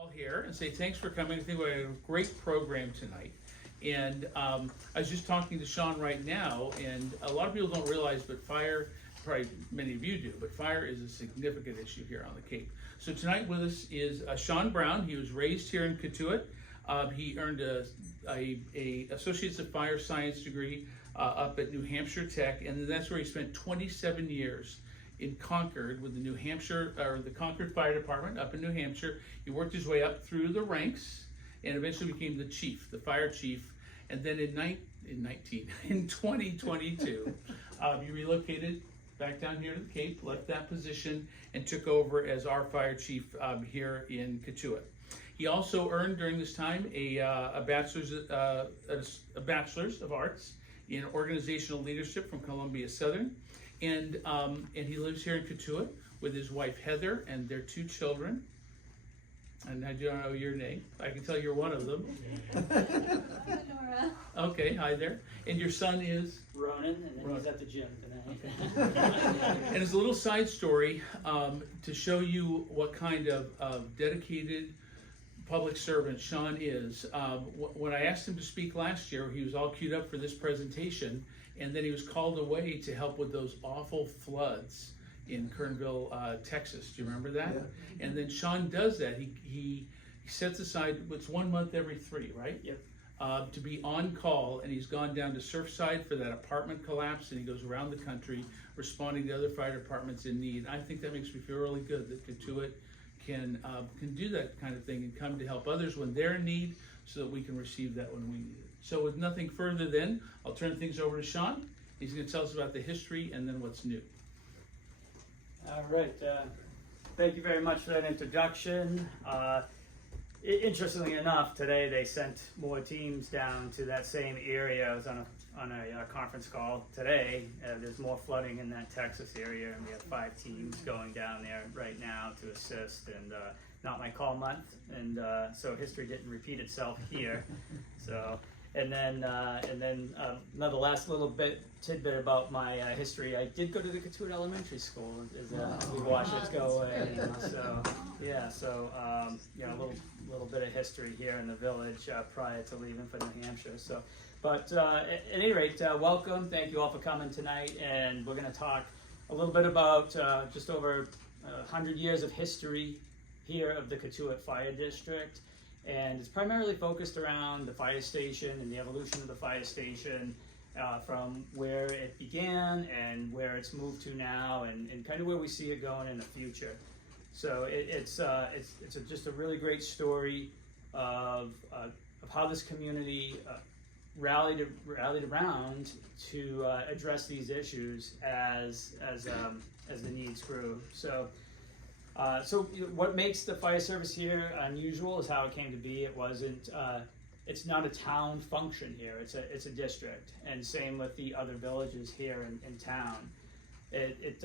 all here and say thanks for coming. I think we had a great program tonight. And I was just talking to Sean right now, and a lot of people don't realize, but fire, probably many of you do, but fire is a significant issue here on the Cape. So tonight with us is Sean Brown. He was raised here in Cotuit. He earned a Associates of Fire Science degree up at New Hampshire Tech, and that's where he spent 27 years in Concord with the New Hampshire, or the Concord Fire Department up in New Hampshire. He worked his way up through the ranks and eventually became the chief, the fire chief. And then in 2022, you relocated back down here to the Cape, left that position, and took over as our fire chief here in Cotuit. He also earned during this time a bachelor's of arts in organizational leadership from Columbia Southern, and he lives here in Cotuit with his wife Heather and their 2 children. And I don't know your name. I can tell you're one of them. Nora. Okay, hi there. And your son is? Ronan, and then he's at the gym tonight. And as a little side story, to show you what kind of dedicated public servant Sean is, when I asked him to speak last year, he was all queued up for this presentation, and then he was called away to help with those awful floods in Kernville, Texas. Do you remember that? Yeah. And then Sean does that. He sets aside, it's 1 month every 3, right? Yep. To be on call, and he's gone down to Surfside for that apartment collapse, and he goes around the country responding to other fire departments in need. I think that makes me feel really good that Cotuit can do that kind of thing and come to help others when they're in need, so that we can receive that when we need it. So with nothing further then, I'll turn things over to Sean. He's going to tell us about the history and then what's new. All right. Thank you very much for that introduction. Interestingly enough, today they sent more teams down to that same area. I was on a conference call today. There's more flooding in that Texas area, and we have 5 teams going down there right now to assist. And not my call month, and so history didn't repeat itself here. So. And then another last little tidbit about my history. I did go to the Cotuit Elementary School as we watch it go away. So yeah, so a little bit of history here in the village prior to leaving for New Hampshire. So, but at any rate, welcome. Thank you all for coming tonight, and we're going to talk a little bit about just over 100 years of history here of the Cotuit Fire District. And it's primarily focused around the fire station and the evolution of the fire station from where it began and where it's moved to now, and kind of where we see it going in the future. So it's just a really great story of how this community rallied around to address these issues as the needs grew. So what makes the fire service here unusual is how it came to be. It wasn't. It's not a town function here. It's a district, and same with the other villages here in town. It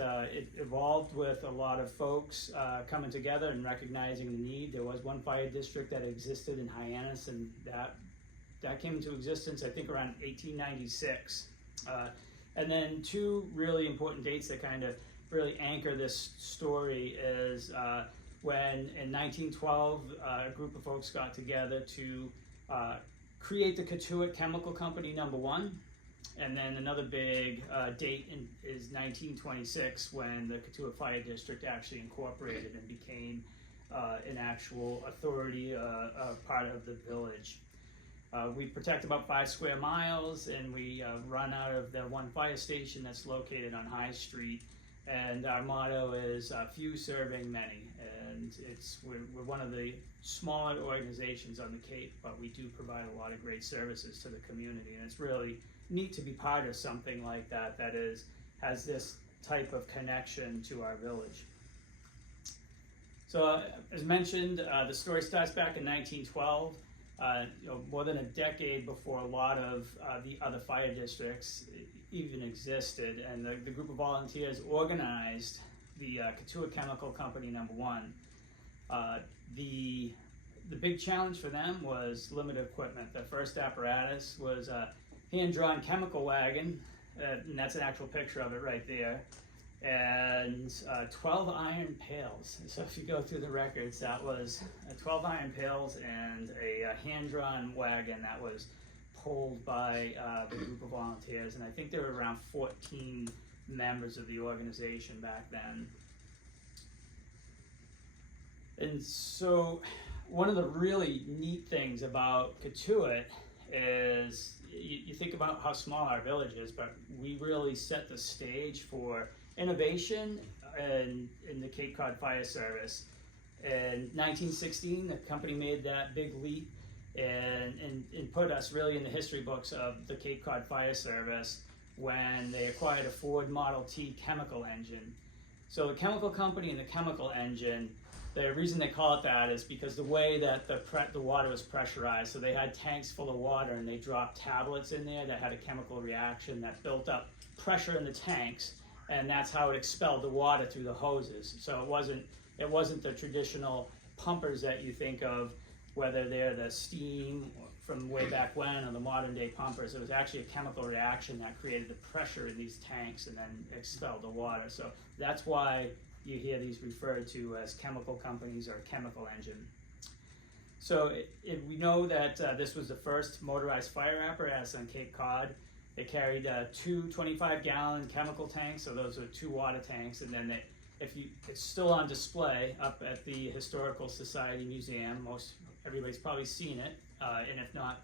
evolved with a lot of folks coming together and recognizing the need. There was one fire district that existed in Hyannis, and that came into existence I think around 1896. And then 2 really important dates that kind of really anchor this story is when in 1912 a group of folks got together to create the Cotuit Chemical Company #1, and then another big date is 1926 when the Cotuit Fire District actually incorporated and became an actual authority, part of the village. We protect about 5 square miles, and we run out of the one fire station that's located on High Street. And our motto is few serving many, and we're one of the smaller organizations on the Cape, but we do provide a lot of great services to the community, and it's really neat to be part of something like that has this type of connection to our village. So as mentioned, the story starts back in 1912. More than a decade before a lot of the other fire districts even existed, and the group of volunteers organized the Cotuit Chemical Company #1. The big challenge for them was limited equipment. The first apparatus was a hand-drawn chemical wagon, and that's an actual picture of it right there. and 12 iron pails. So if you go through the records, that was 12 iron pails and a hand-drawn wagon that was pulled by the group of volunteers, and I think there were around 14 members of the organization back then. And so one of the really neat things about Cotuit is you think about how small our village is, but we really set the stage for innovation in the Cape Cod Fire Service. In 1916, the company made that big leap and put us really in the history books of the Cape Cod Fire Service when they acquired a Ford Model T chemical engine. So the chemical company and the chemical engine, the reason they call it that is because the way that the water was pressurized. So they had tanks full of water and they dropped tablets in there that had a chemical reaction that built up pressure in the tanks, and that's how it expelled the water through the hoses. So it wasn't the traditional pumpers that you think of, whether they're the steam from way back when or the modern day pumpers. It was actually a chemical reaction that created the pressure in these tanks and then expelled the water. So that's why you hear these referred to as chemical companies or chemical engine. So we know that this was the first motorized fire apparatus on Cape Cod. It carried two 25-gallon chemical tanks, so those are 2 water tanks, and then it's still on display up at the Historical Society Museum. Everybody's probably seen it, and if not,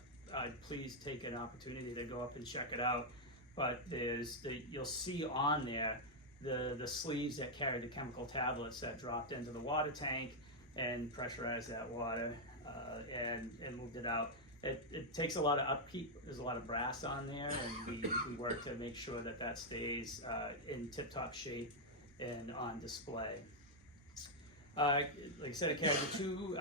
please take an opportunity to go up and check it out. But you'll see on there the sleeves that carry the chemical tablets that dropped into the water tank and pressurized that water and moved it out. It takes a lot of upkeep. There's a lot of brass on there, and we work to make sure that stays in tip-top shape and on display. Like I said, it carries the 2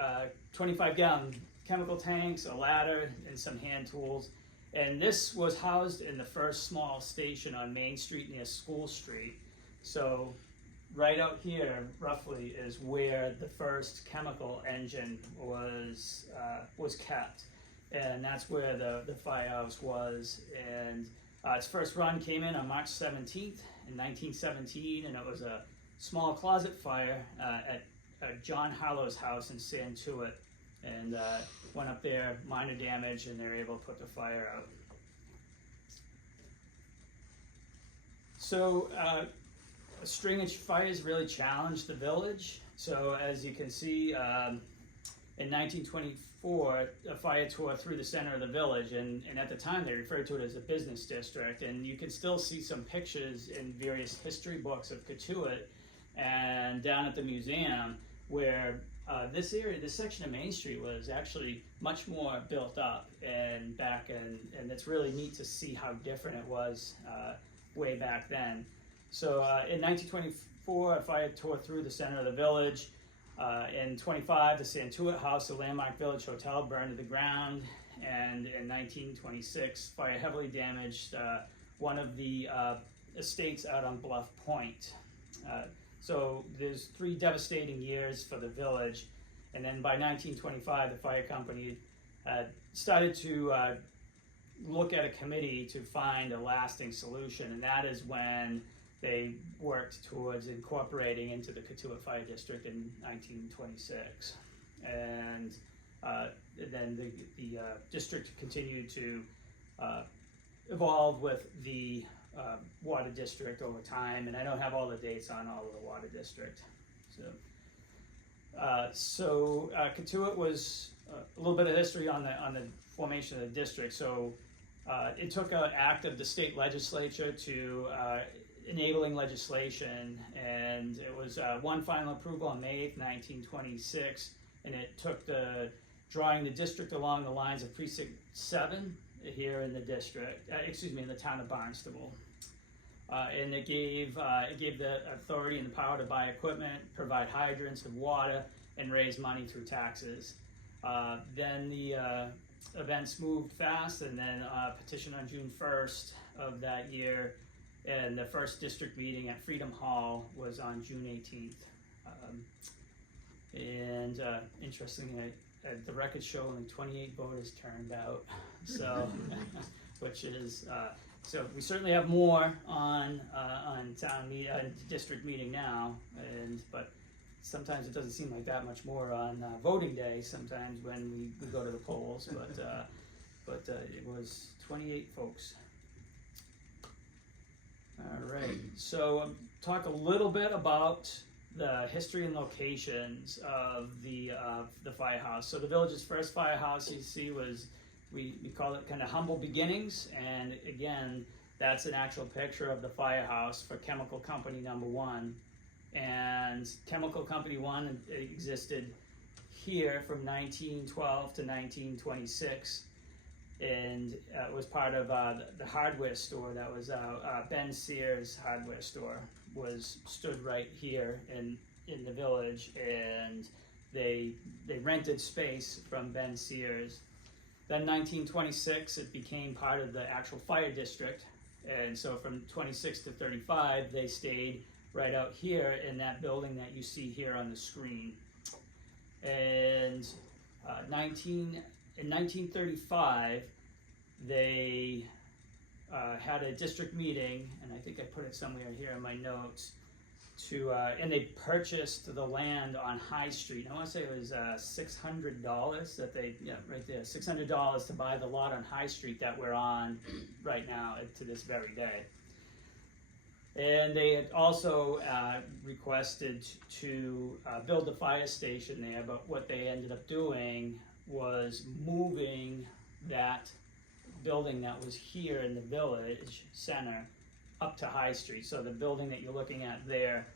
25-gallon chemical tanks, a ladder, and some hand tools. And this was housed in the first small station on Main Street near School Street. So right out here, roughly, is where the first chemical engine was kept. And that's where the firehouse was. And its first run came in on March 17th in 1917, and it was a small closet fire at John Harlow's house in Cotuit, and went up there, minor damage, and they were able to put the fire out. So a string of fires really challenged the village. So as you can see, in 1924, a fire tore through the center of the village, and at the time they referred to it as a business district, and you can still see some pictures in various history books of Cotuit and down at the museum where this section of Main Street was actually much more built up and it's really neat to see how different it was way back then. So in 1924, a fire tore through the center of the village. In 25, the Cotuit House, the landmark village hotel, burned to the ground, and in 1926, fire heavily damaged one of the estates out on Bluff Point. So there's 3 devastating years for the village, and then by 1925, the fire company started to look at a committee to find a lasting solution, and that is when they worked towards incorporating into the Cotuit Fire District in 1926. And then the district continued to evolve with the water district over time, and I don't have all the dates on all of the water district. So Cotuit was a little bit of history on the formation of the district. So it took an act of the state legislature to enabling legislation, and it was one final approval on May 8th, 1926, and it took drawing the district along the lines of Precinct 7 here in the district, in the town of Barnstable. And it gave the authority and the power to buy equipment, provide hydrants of water, and raise money through taxes. Then the events moved fast, and then a petition on June 1st of that year, and the first district meeting at Freedom Hall was on June 18th. Interestingly, the records show only 28 voters turned out, so which is So we certainly have more on district meeting now, but sometimes it doesn't seem like that much more on voting day. Sometimes when we go to the polls, but it was 28 folks. All right. So talk a little bit about the history and locations of the firehouse. So the village's first firehouse you see was, we call it kind of humble beginnings, and again, that's an actual picture of the firehouse for Chemical Company number 1. And Chemical Company 1 existed here from 1912 to 1926, and it was part of the hardware store that was Ben Sears hardware store stood right here in the village, and they rented space from Ben Sears. Then 1926, it became part of the actual fire district, and so from 26 to 35, they stayed right out here in that building that you see here on the screen. And in 1935, they had a district meeting, and I think I put it somewhere here in my notes, and they purchased the land on High Street. I want to say it was $600 that right there, $600 to buy the lot on High Street that we're on right now to this very day. And they had also requested to build a fire station there, but what they ended up doing was moving that building that was here in the village center up to High Street. So the building that you're looking at there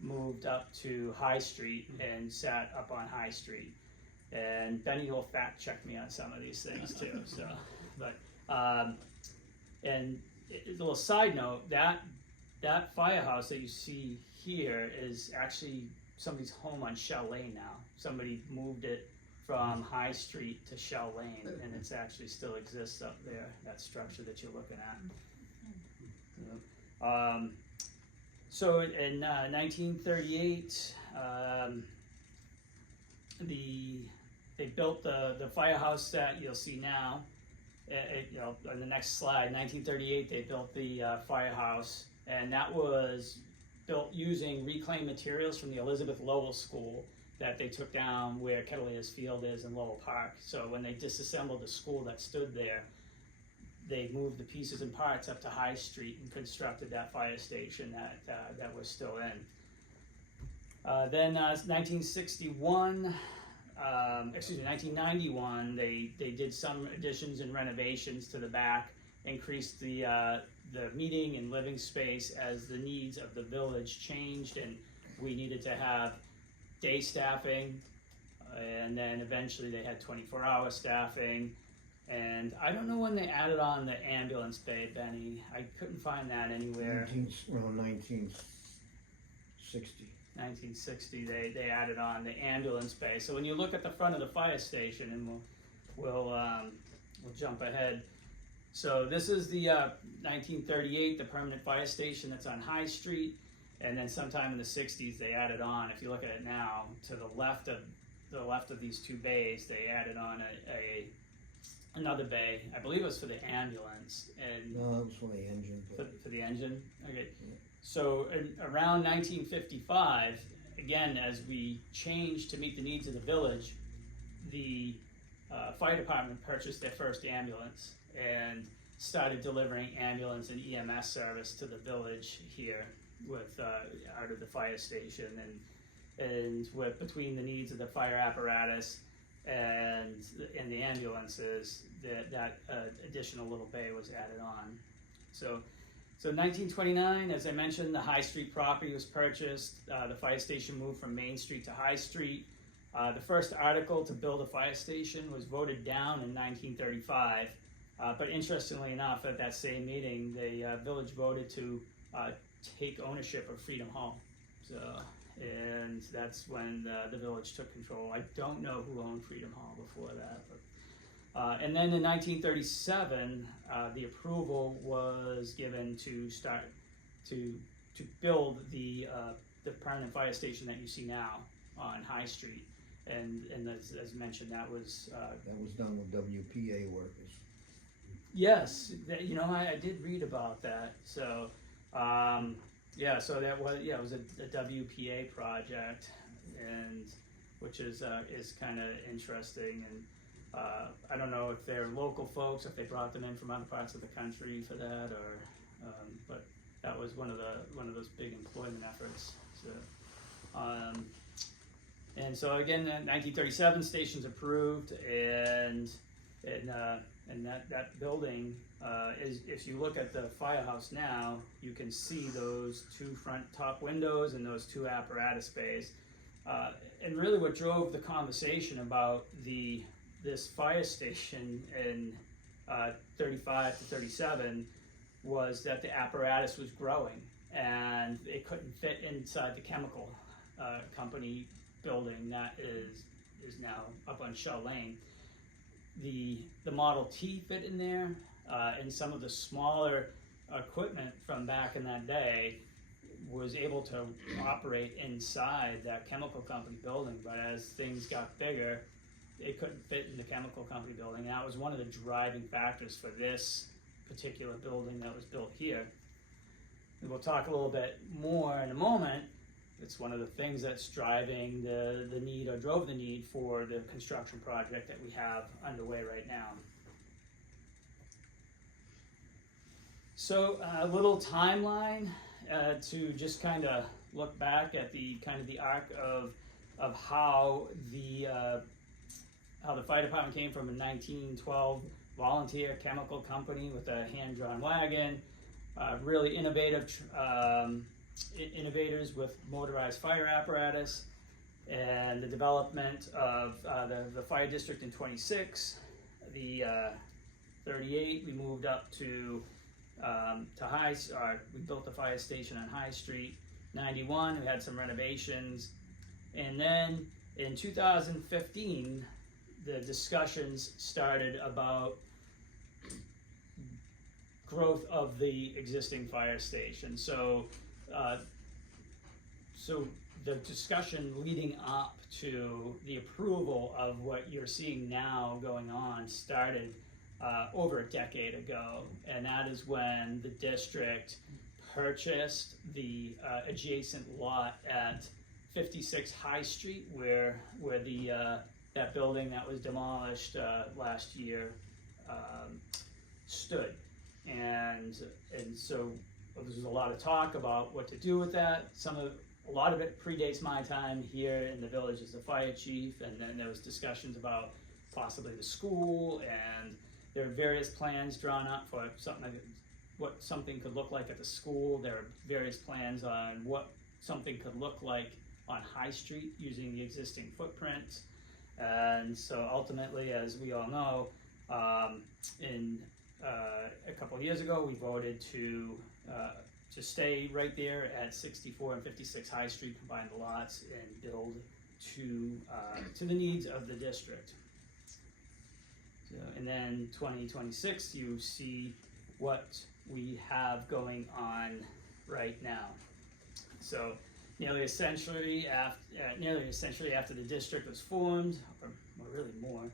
moved up to High Street and sat up on High Street. And Benny will fact check me on some of these things too. So, but and a little side note, that firehouse that you see here is actually somebody's home on Shell Lane now. Somebody moved it from High Street to Shell Lane, and it actually still exists up there, that structure that you're looking at. So in 1938, they built the firehouse that you'll see now. On the next slide, 1938, they built the firehouse, and that was built using reclaimed materials from the Elizabeth Lowell School that they took down where Kettleers Field is in Lowell Park. So when they disassembled the school that stood there, they moved the pieces and parts up to High Street and constructed that fire station that was still in. Then 1991, they did some additions and renovations to the back, increased the meeting and living space as the needs of the village changed, and we needed to have day staffing, and then eventually they had 24-hour staffing. And I don't know when they added on the ambulance bay, Benny. I couldn't find that anywhere. 1960. 1960, they added on the ambulance bay. So when you look at the front of the fire station, and we'll jump ahead. So this is the 1938, the permanent fire station that's on High Street, and then sometime in the 60s they added on. If you look at it now, to the left of these two bays, they added on another bay. I believe it was for the ambulance. And No, it was for the engine. for the engine? Okay. So around 1955, again, as we changed to meet the needs of the village, the fire department purchased their first ambulance and started delivering ambulance and EMS service to the village here with out of the fire station, and with between the needs of the fire apparatus and the ambulances, that additional little bay was added on. So 1929, as I mentioned, the High Street property was purchased. The fire station moved from Main Street to High Street. The first article to build a fire station was voted down in 1935. But interestingly enough, at that same meeting, the village voted to take ownership of Freedom Hall. And that's when the village took control. I don't know who owned Freedom Hall before that. But, and then in 1937, the approval was given to start to build the permanent fire station that you see now on High Street. And as mentioned, that was That was done with WPA workers. Yes, I did read about that. So, so that was it was a WPA project, and which is kind of interesting. And I don't know if they're local folks, if they brought them in from other parts of the country for that, or but that was one of those big employment efforts. So, and so again, in 1937, station's approved, and that building is, if you look at the firehouse now, you can see those two front top windows and those two apparatus bays. And really what drove the conversation about this fire station in 35 to 37 was that the apparatus was growing and it couldn't fit inside the chemical company building that is now up on Shell Lane. The Model T fit in there, and some of the smaller equipment from back in that day was able to operate inside that chemical company building, but as things got bigger, it couldn't fit in the chemical company building. That was one of the driving factors for this particular building that was built here. And we'll talk a little bit more in a moment. It's one of the things that's driving the need, or drove the need, for the construction project that we have underway right now. So a little timeline to just kind of look back at the arc of how the fire department came from a 1912 volunteer chemical company with a hand-drawn wagon, really innovators with motorized fire apparatus, and the development of the fire district in 26, the 38 we moved up to we built the fire station on High Street. 91 we had some renovations, and then in 2015 the discussions started about growth of the existing fire station. So the discussion leading up to the approval of what you're seeing now going on started over a decade ago, and that is when the district purchased the adjacent lot at 56 High Street, where that building that was demolished last year stood, and so there's a lot of talk about what to do with that. A lot of it predates my time here in the village as the fire chief, and then there was discussions about possibly the school, and there are various plans drawn up for what something could look like at the school. There are various plans on what something could look like on High Street using the existing footprint. And so ultimately, as we all know, a couple of years ago, we voted to stay right there at 64 and 56 High Street, combine the lots, and build to the needs of the district. So, and then 2026, you see what we have going on right now. So nearly essentially after the district was formed, or really more,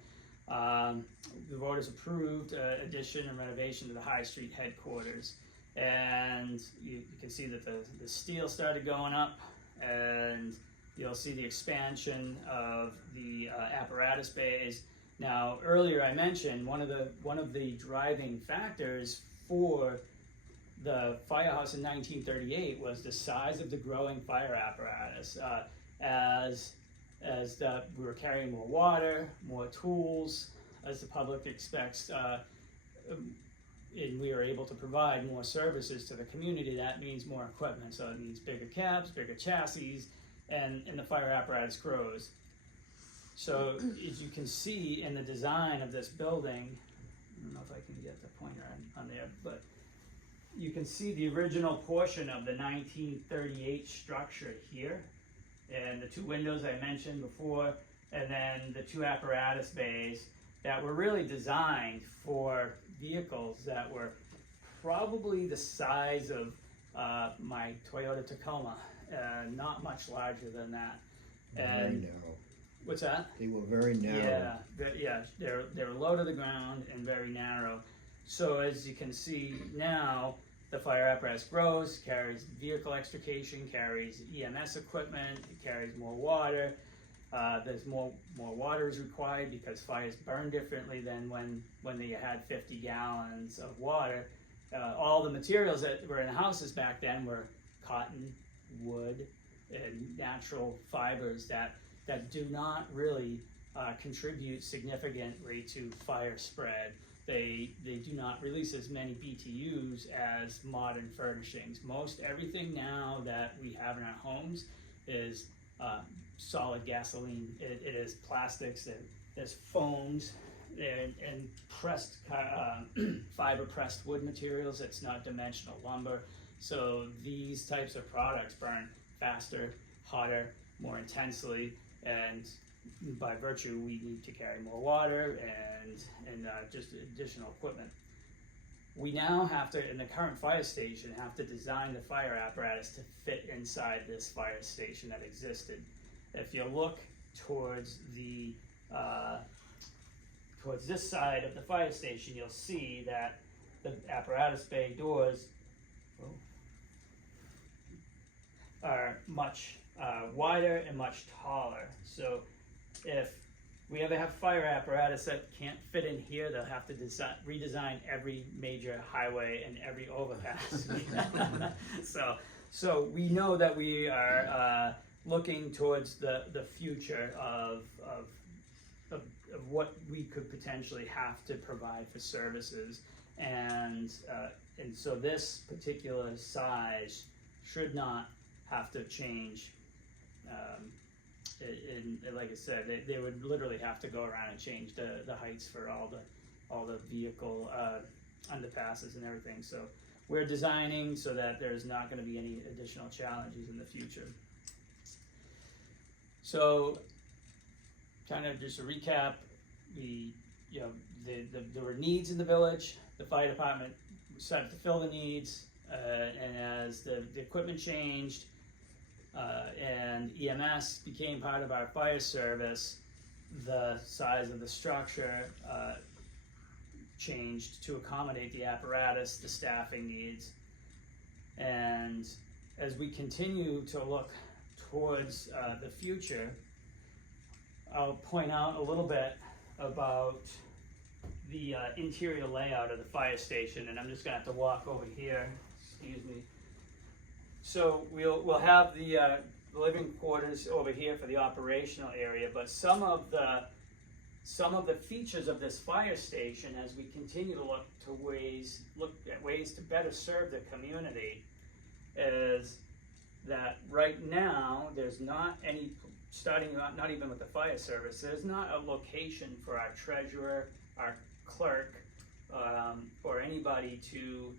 the voters approved addition and renovation to the High Street headquarters. And you can see that the steel started going up, and you'll see the expansion of the apparatus bays. Now, earlier I mentioned one of the driving factors for the firehouse in 1938 was the size of the growing fire apparatus. As we were carrying more water, more tools, as the public expects, and we are able to provide more services to the community. That means more equipment, so it means bigger cabs, bigger chassis, and the fire apparatus grows. So as you can see in the design of this building, I don't know if I can get the pointer on there, but you can see the original portion of the 1938 structure here, and the two windows I mentioned before, and then the two apparatus bays that were really designed for vehicles that were probably the size of my Toyota Tacoma, not much larger than that. And very narrow. What's that? They were very narrow. Yeah, they're low to the ground and very narrow. So as you can see now, the fire apparatus grows, carries vehicle extrication, carries EMS equipment, it carries more water. There's more water is required because fires burn differently than when they had 50 gallons of water. All the materials that were in the houses back then were cotton, wood, and natural fibers that do not really contribute significantly to fire spread. They do not release as many BTUs as modern furnishings. Most everything now that we have in our homes is solid gasoline. It is plastics, there's foams, and pressed fiber pressed wood materials. It's not dimensional lumber. So these types of products burn faster, hotter, more intensely, and by virtue we need to carry more water and just additional equipment. We now have to, in the current fire station, have to design the fire apparatus to fit inside this fire station that existed. If you look towards the towards this side of the fire station, you'll see that the apparatus bay doors are much wider and much taller. So if we ever have fire apparatus that can't fit in here, they'll have to redesign every major highway and every overpass. So we know that we are looking towards the future of what we could potentially have to provide for services, and so this particular size should not have to change. Like I said, they would literally have to go around and change the heights for all the vehicle underpasses and everything. So we're designing so that there's not going to be any additional challenges in the future. So, kind of just a recap, there were needs in the village. The fire department started to fill the needs, and as the equipment changed, and EMS became part of our fire service, the size of the structure changed to accommodate the apparatus, the staffing needs. And as we continue to look towards the future, I'll point out a little bit about the interior layout of the fire station, and I'm just gonna have to walk over here, excuse me. So we'll have the living quarters over here for the operational area, but some of the features of this fire station, as we continue to look at ways to better serve the community, is that right now there's not any, not even with the fire service, there's not a location for our treasurer, our clerk, or anybody to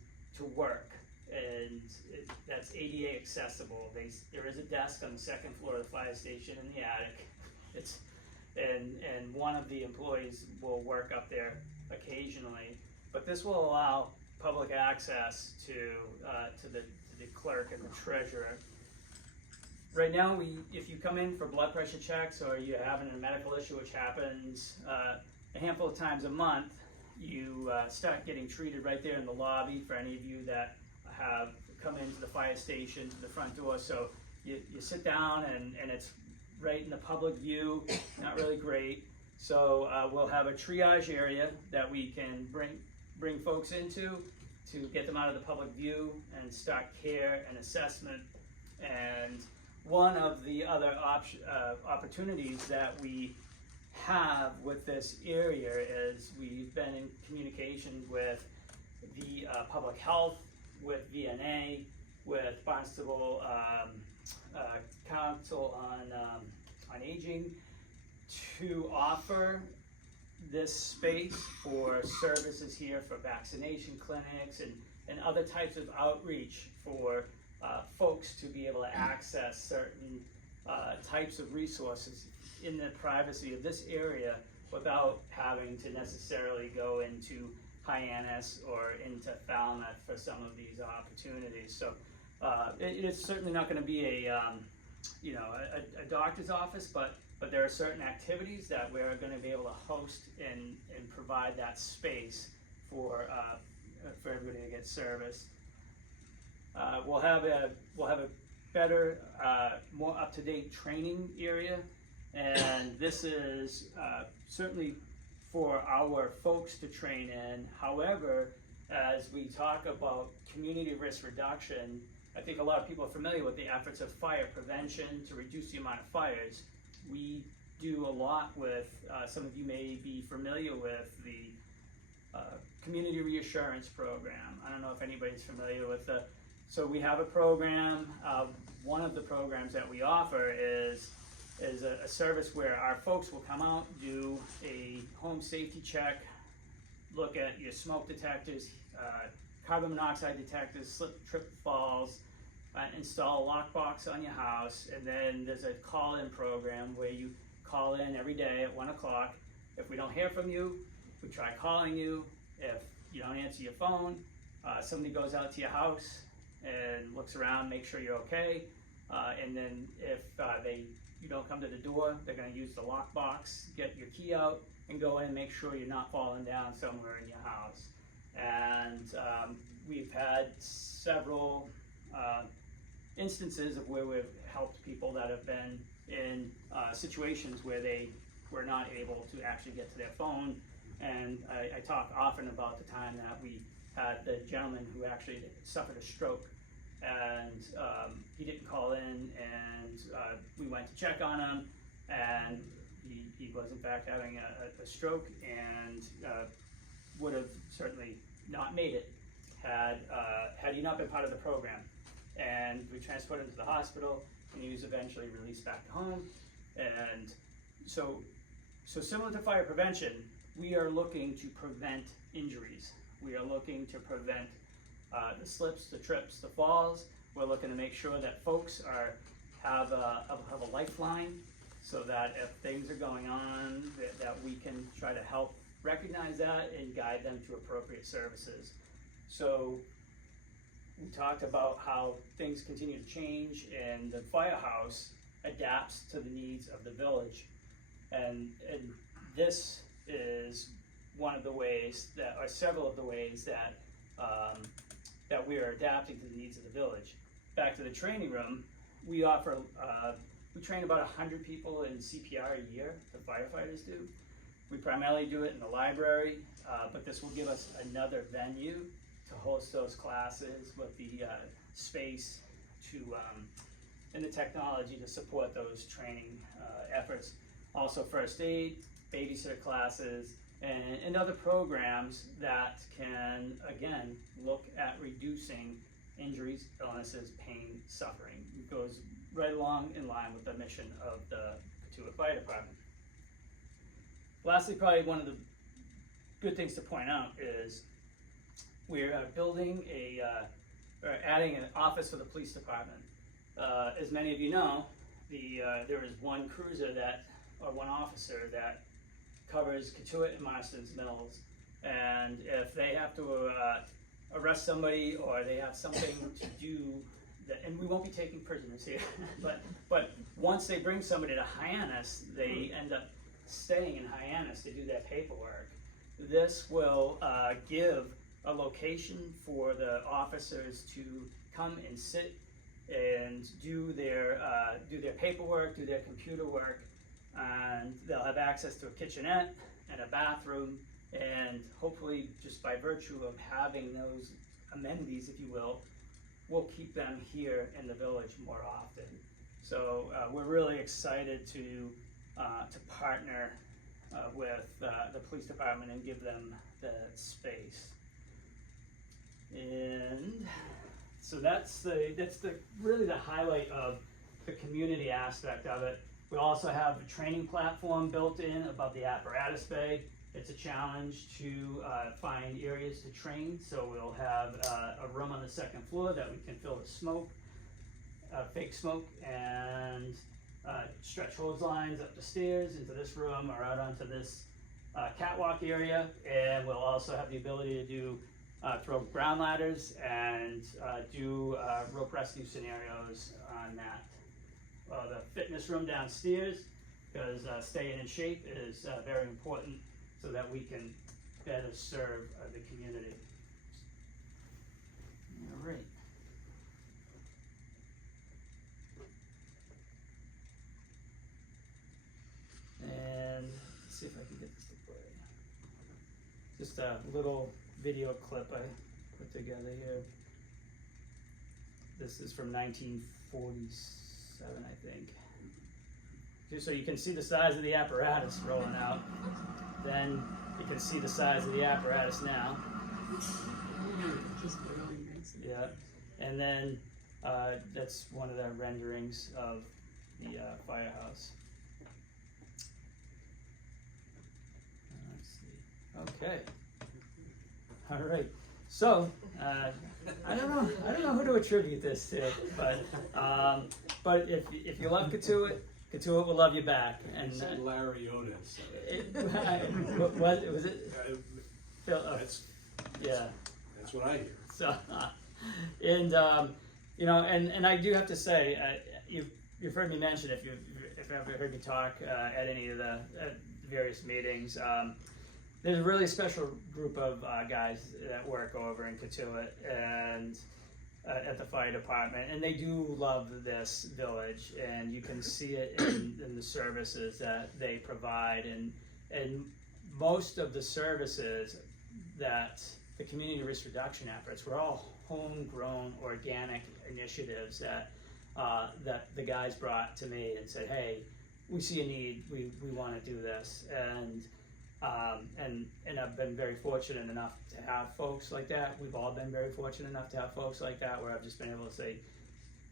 work. And that's ADA accessible. There is a desk on the second floor of the fire station in the attic. And one of the employees will work up there occasionally. But this will allow public access to the clerk and the treasurer. Right now, if you come in for blood pressure checks or you're having a medical issue, which happens a handful of times a month, you start getting treated right there in the lobby. For any of you that have come into the fire station to the front door, so you sit down and it's right in the public view, not really great. So we'll have a triage area that we can bring folks into to get them out of the public view and start care and assessment. And one of the other opportunities that we have with this area is we've been in communication with the public health, with VNA, with Barnstable Council on Aging, to offer this space for services here for vaccination clinics and other types of outreach for folks to be able to access certain types of resources in the privacy of this area without having to necessarily go into Hyannis or into Falmouth for some of these opportunities. So it's certainly not going to be a doctor's office, but there are certain activities that we're going to be able to host and provide that space for everybody to get service. We'll have a better, more up-to-date training area, and this is certainly for our folks to train in. However, as we talk about community risk reduction, I think a lot of people are familiar with the efforts of fire prevention to reduce the amount of fires. We do a lot with, some of you may be familiar with the Community Reassurance Program. I don't know if anybody's familiar with the, so we have a program. One of the programs that we offer is a service where our folks will come out, do a home safety check, look at your smoke detectors, carbon monoxide detectors, slip, trip, falls, install a lockbox on your house, and then there's a call-in program where you call in every day at 1 o'clock. If we don't hear from you, we try calling you. If you don't answer your phone, somebody goes out to your house and looks around, make sure you're okay, and then if you don't come to the door, they're going to use the lockbox, get your key out, and go in and make sure you're not falling down somewhere in your house. And we've had several instances of where we've helped people that have been in situations where they were not able to actually get to their phone. And I talk often about the time that we had the gentleman who actually suffered a stroke, and he didn't call in, and we went to check on him, and he was in fact having a stroke, and would have certainly not made it had he not been part of the program. And we transported him to the hospital, and he was eventually released back to home. And so similar to fire prevention, we are looking to prevent injuries. We are looking to prevent the slips, the trips, the falls. We're looking to make sure that folks have a lifeline, so that if things are going on, that we can try to help recognize that and guide them to appropriate services. So we talked about how things continue to change, and the firehouse adapts to the needs of the village. And this is one of the ways that, or several of the ways that that we are adapting to the needs of the village. Back to the training room, we offer, we train about 100 people in CPR a year, the firefighters do. We primarily do it in the library, but this will give us another venue to host those classes with the space to, and the technology to support those training efforts. Also first aid, babysitter classes, and other programs that can, again, look at reducing injuries, illnesses, pain, suffering. It goes right along in line with the mission of the Cotuit Fire Department. Lastly, probably one of the good things to point out is we're building or adding an office for the police department. As many of you know, there is one cruiser or one officer that covers Cotuit and Marston's Mills, and if they have to arrest somebody, or they have something to do, and we won't be taking prisoners here, but once they bring somebody to Hyannis, they end up staying in Hyannis to do their paperwork. This will give a location for the officers to come and sit and do their paperwork, do their computer work, and they'll have access to a kitchenette and a bathroom, and hopefully just by virtue of having those amenities, if you will keep them here in the village more often. So we're really excited to partner with the police department and give them the space. And so that's really the highlight of the community aspect of it. We also have a training platform built in above the apparatus bay. It's a challenge to find areas to train, so we'll have a room on the second floor that we can fill with smoke, fake smoke, and stretch hose lines up the stairs into this room or out onto this catwalk area. And we'll also have the ability to do throw ground ladders and do rope rescue scenarios on that. The fitness room downstairs, because staying in shape is very important, so that we can better serve the community. All right. And let's see if I can get this to play. Just a little video clip I put together here. This is from 1947, I think. Just so you can see the size of the apparatus rolling out. Then you can see the size of the apparatus now. Yeah, and then that's one of the renderings of the firehouse. Let's see. Okay. All right. So I don't know who to attribute this to, but if you love Cotuit, Cotuit will love you back. And said Larry Otis. What was it? Phil, yeah. That's what I hear. So, and you know, and I do have to say, you've heard me mention, if you've ever heard me talk at any of the various meetings, there's a really special group of guys that work over in Cotuit and at the fire department, and they do love this village, and you can see it in the services that they provide, and most of the services that the community risk reduction efforts were all homegrown organic initiatives that the guys brought to me and said, hey, we see a need, we want to do this, and I've been very fortunate enough to have folks like that. We've all been very fortunate enough to have folks like that where I've just been able to say,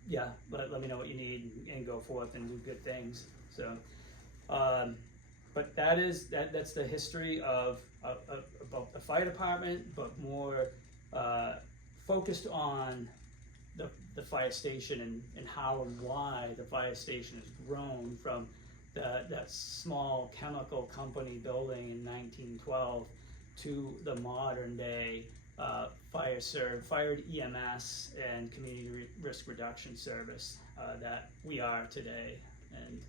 yeah, let me know what you need and go forth and do good things. So, but that's the history of about the fire department, but more focused on the fire station and how and why the fire station has grown from that small chemical company building in 1912 to the modern day fire EMS and community risk reduction service that we are today. And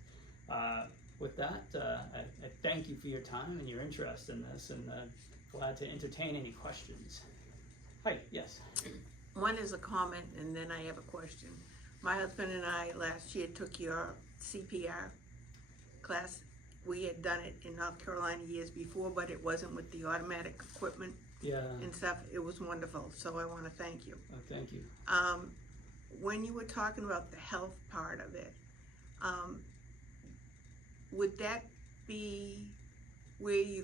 with that, I thank you for your time and your interest in this, and glad to entertain any questions. Hi, yes. One is a comment, and then I have a question. My husband and I last year took your CPR class. We had done it in North Carolina years before, but it wasn't with the automatic equipment and stuff. It was wonderful, so I want to thank you. Oh, thank you. When you were talking about the health part of it, would that be where you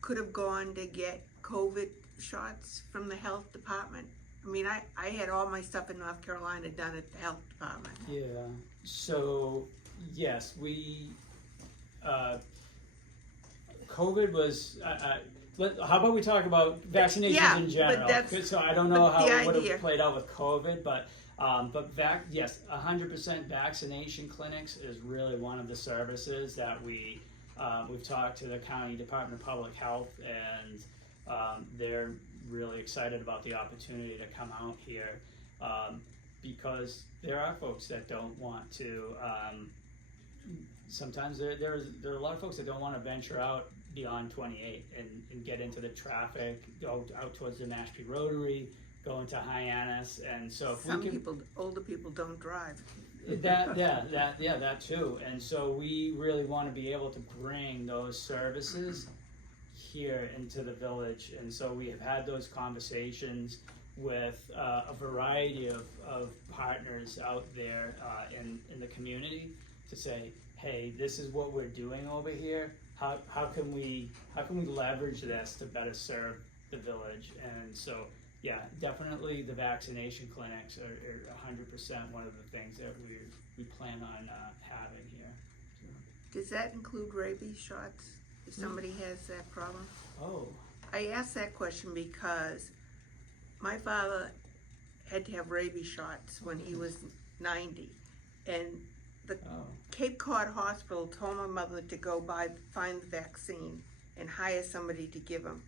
could have gone to get COVID shots from the health department? I mean, I had all my stuff in North Carolina done at the health department. Yeah, so yes, we COVID was how about we talk about vaccinations in general? So I don't know how it would have played out with COVID, but yes, 100% vaccination clinics is really one of the services that we've talked to the County Department of Public Health, and they're really excited about the opportunity to come out here because there are folks that don't want to. Sometimes there are a lot of folks that don't want to venture out beyond 28 and get into the traffic, go out towards the Mass Street Rotary, go into Hyannis, and so if some we can, people, older people, don't drive. that too, and so we really want to be able to bring those services here into the village, and so we have had those conversations with a variety of partners out there in the community to say, hey, this is what we're doing over here. How can we leverage this to better serve the village? And so, yeah, definitely the vaccination clinics are 100% one of the things that we plan on having here. Does that include rabies shots if somebody has that problem? Oh. I asked that question because my father had to have rabies shots when he was 90, and the Cape Cod Hospital told my mother to go find the vaccine and hire somebody to give him.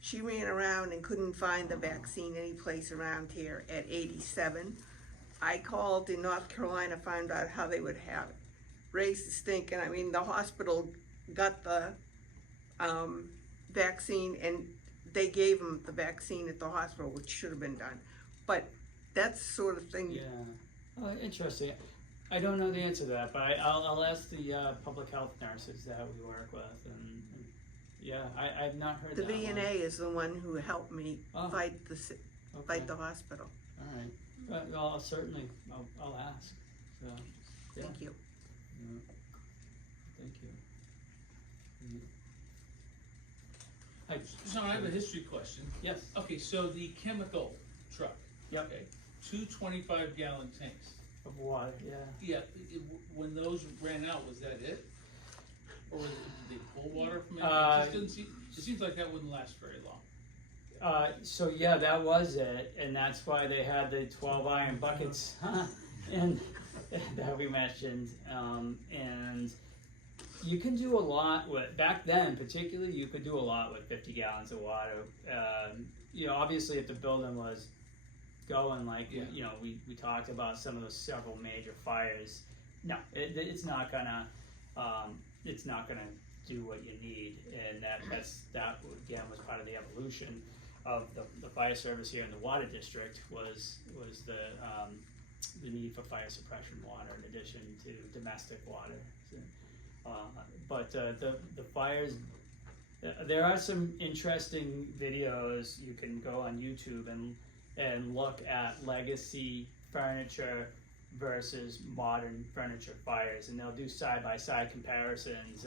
She ran around and couldn't find the vaccine any place around here at 87. I called in North Carolina, found out how they would have it. Raised the stink, and I mean, the hospital got the vaccine, and they gave him the vaccine at the hospital, which should have been done. But that's the sort of thing. Yeah. Oh, interesting. I don't know the answer to that, but I'll ask the public health nurses that we work with, and yeah, I've not heard The that one. VNA is the one who helped me Oh. fight Okay. the hospital. All right. But I'll certainly I'll ask. So, yeah. Thank you. Yeah. Thank you. Hi. Sean, I have a history question. Yes. Okay, so the chemical truck. Yep. Okay, 2 25-gallon tanks. Of water. Yeah. Yeah, when those ran out, was that it? Or did they pull water from it? It seems like that wouldn't last very long. So yeah, that was it, and that's why they had the 12 iron buckets, and that we mentioned. And you can do a lot with, back then particularly, you could do a lot with 50 gallons of water. You know, obviously if the building was going like, Yeah. you know, we talked about some of those several major fires. No, it's not gonna do what you need, and that again was part of the evolution of the fire service here in the water district was the need for fire suppression water in addition to domestic water. So, but the fires, there are some interesting videos. You can go on YouTube and look at legacy furniture versus modern furniture fires, and they'll do side-by-side comparisons,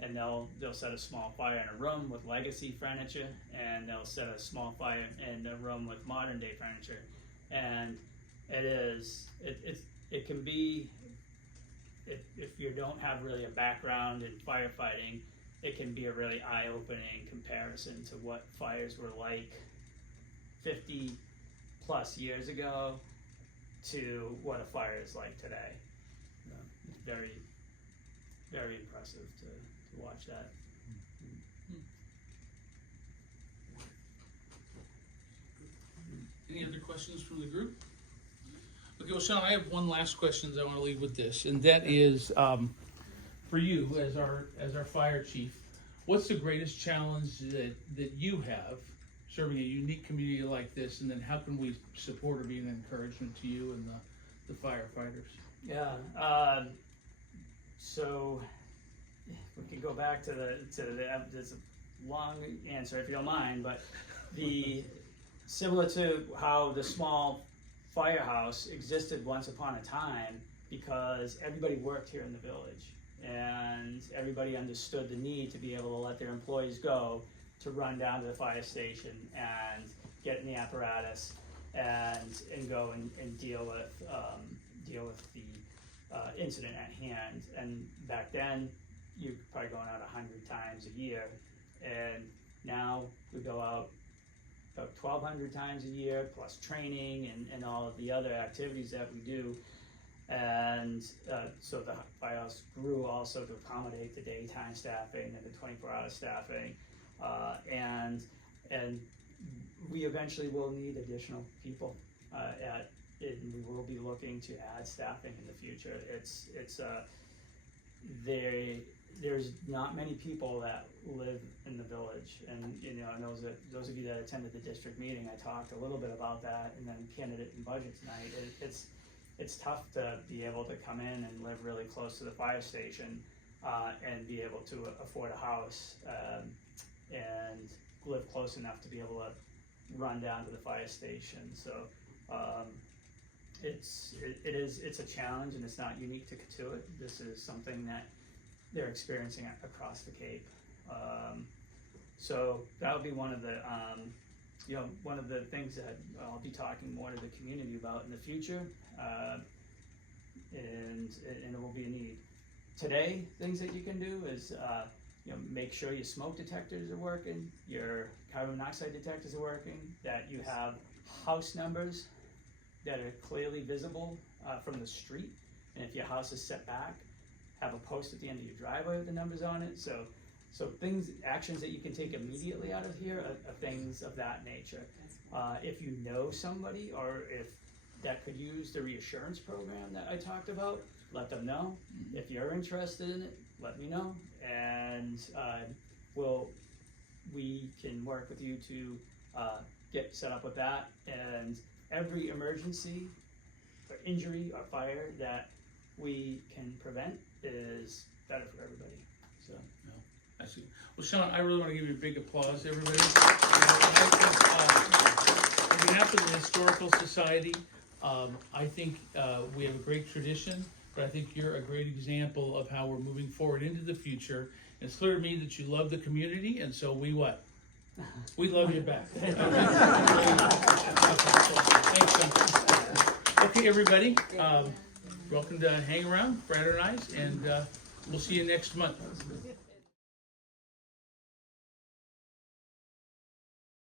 and they'll set a small fire in a room with legacy furniture, and they'll set a small fire in a room with modern day furniture, and it can be, if you don't have really a background in firefighting, it can be a really eye-opening comparison to what fires were like 50 plus years ago to what a fire is like today. It's very, very impressive to watch that. Any other questions from the group? Okay, well, Sean, I have one last question that I want to leave with this, and that is for you as our fire chief. What's the greatest challenge that you have serving a unique community like this, and then how can we support or be an encouragement to you and the firefighters? Yeah. So we could go back to there's a long answer if you don't mind, but similar to how the small firehouse existed once upon a time, because everybody worked here in the village and everybody understood the need to be able to let their employees go to run down to the fire station and get in the apparatus and go and deal with the incident at hand. And back then, you're probably going out 100 times a year, and now we go out about 1,200 times a year, plus training and all of the other activities that we do. And so the firehouse grew also to accommodate the daytime staffing and the 24-hour staffing. And we eventually will need additional people and we will be looking to add staffing in the future. There's not many people that live in the village, and you know, and those of you that attended the district meeting, I talked a little bit about that, and then candidate and budget tonight. It's tough to be able to come in and live really close to the fire station and be able to afford a house and live close enough to be able to run down to the fire station. So it's a challenge, and it's not unique to Cotuit. This is something that they're experiencing across the Cape. So that would be one of the things that I'll be talking more to the community about in the future, and it will be a need. Today, things that you can do is make sure your smoke detectors are working, your carbon monoxide detectors are working, that you have house numbers that are clearly visible from the street, and if your house is set back, have a post at the end of your driveway with the numbers on it. So actions that you can take immediately out of here are things of that nature. If you know somebody, or if that could use the reassurance program that I talked about, let them know. If you're interested in it, let me know, and we'll we can work with you to get set up with that. And every emergency or injury or fire that we can prevent is better for everybody. So. I see. Well, Sean, I really want to give you a big applause, everybody. On behalf of the Historical Society, I think we have a great tradition, but I think you're a great example of how we're moving forward into the future. And it's clear to me that you love the community, and so we what? We love you back. Thanks, Sean. Okay, everybody, welcome to hang around, fraternize, and we'll see you next month.